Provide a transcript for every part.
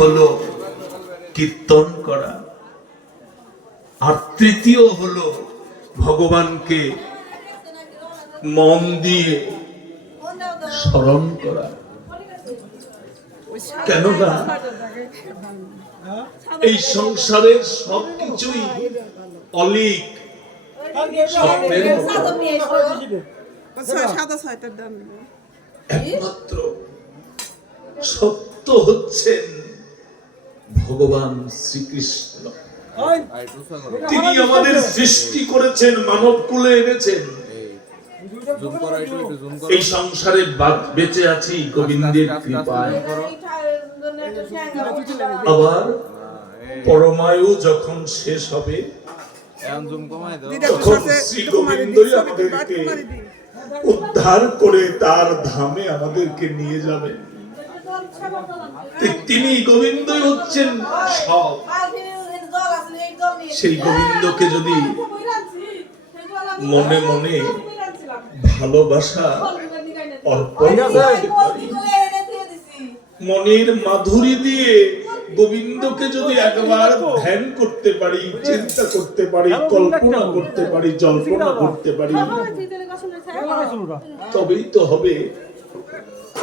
হলো কীর্তন করা, আর তৃতীয় হলো ভগবানকে মন দিয়ে স্মরণ করা। কেননা এই সংসারের সবকিছুই অলীক, স্বপ্নের মতো। একমাত্র সত্য হচ্ছেন ভগবান শ্রীকৃষ্ণ। তিনি আমাদের সৃষ্টি করেছেন, মানব কুলে এনেছেন। এই সংসারে বেঁচে আছি গোবিন্দের কৃপায়। আবার পরমায়ু যখন শেষ হবে, তখন শ্রী গোবিন্দই আমাদেরকে উদ্ধার করে তার ধামে আমাদেরকে নিয়ে যাবেন। তিনি গোবিন্দই হচ্ছেন সব। সেই গোবিন্দকে যদি মনে মনে ভালোবাসা অর্পণ করতে পারি, মনের মাধুরী দিয়ে গোবিন্দকে যদি একবার ধ্যান করতে পারি, চিন্তা করতে পারি, কল্পনা করতে পারি, জল্পনা করতে পারি, তবেই তো হবে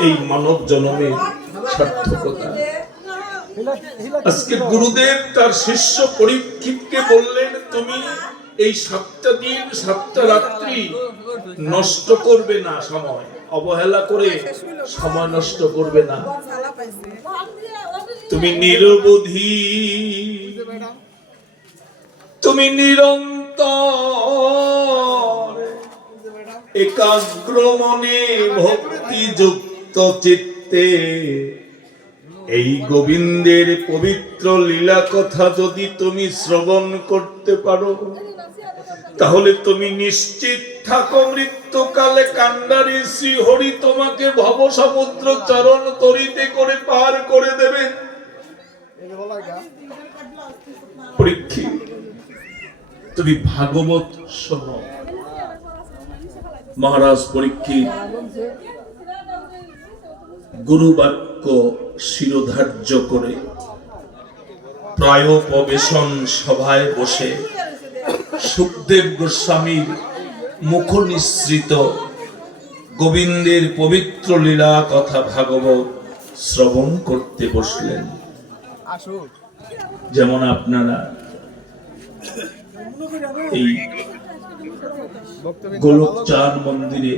এই মানব জন্মের সার্থকতা। আজকে গুরুদেব তার শিষ্য পরীক্ষিতকে বললেন, তুমি এই 7টা দিন 7টা রাত্রি নষ্ট করবে না, সময় অবহেলা করে সময় নষ্ট করবে না। তুমি নিরবধি, তুমি নিরন্তর একাগ্র মনে ভক্তি যুক্ত চিত্তে এই গোবিন্দের পবিত্র লীলা কথা যদি তুমি শ্রবণ করতে পারো, তাহলে তুমি নিশ্চিত থাকো মৃত্যুকালে কান্ডারী শ্রী হরি তোমাকে ভব সমুদ্র চরণ তরিতে করে পার করে দেবে। পরীক্ষিত, তুমি ভাগবত শোনো। মহারাজ পরীক্ষিত গুরু বাক্য শিরোধার্য করে প্রায় প্রবেশন সভায় বসে সুখদেব গোস্বামীর মুখ নিঃসৃত গোবিন্দের পবিত্র লীলা কথা ভাগবত শ্রবণ করতে বসলেন। যেমন আপনারা এই গোলকচাঁদ মন্দিরে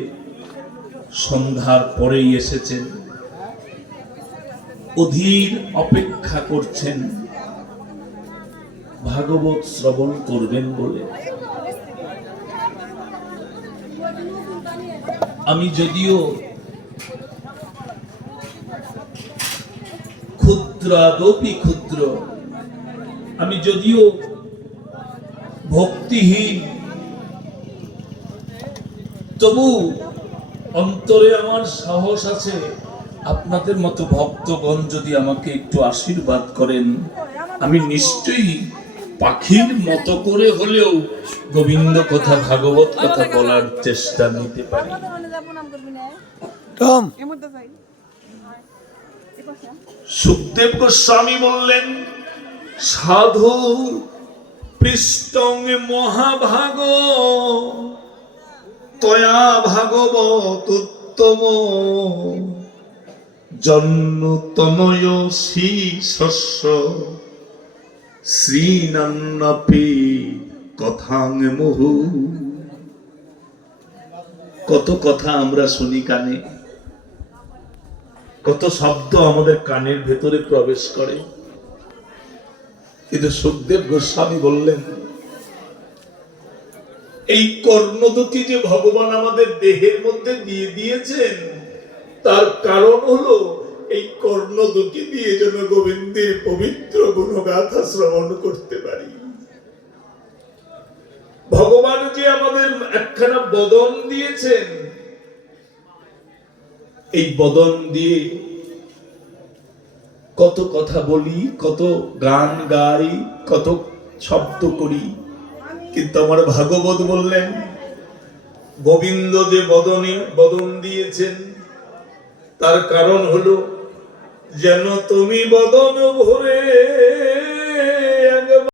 সন্ধ্যার পরেই এসেছেন, অধীর অপেক্ষা করছেন ভাগবত শ্রবণ করবেন বলে। আমি যদিও ক্ষুদ্রাদপি ক্ষুদ্র, আমি যদিও ভক্তিহীন, তবু অন্তরে আমার সাহস আছে। আপনাদের মতো ভক্তগণ যদি আমাকে একটু আশীর্বাদ করেন, আমি নিশ্চয়ই পাখির মতো করে হলেও গোবিন্দ কথা, ভাগবত কথা বলার চেষ্টা নিতে পারি। সুখদেব গোস্বামী বললেন, সাধু পৃষ্টং মহাভাগ তয়া ভাগবত উত্তম জন্মতনয় শ্রী শস্য শ্রীনান্নপি কথাং মুহু। কত কথা আমরা শুনি কানে, কত শব্দ আমাদের কানের ভেতরে প্রবেশ করে, কিন্তু সুখদেব গোস্বামী বললেন, এই কর্ণ দুটি যে ভগবান আমাদের দেহের মধ্যে দিয়ে দিয়েছেন, তার কারণ হলো এই কর্ণ দুটি দিয়ে যেন গোবিন্দের পবিত্র গুণগাথা শ্রবণ করতে পারি। ভগবান যে আমাদের একখানা বদন দিয়েছেন, এই বদন দিয়ে কত কথা বলি, কত গান গাই, কত শব্দ করি, কিন্তু আমার ভাগবত বললেন, গোবিন্দ যে বদন দিয়েছেন, তার কারণ হলো যেন তুমি বদন ভরে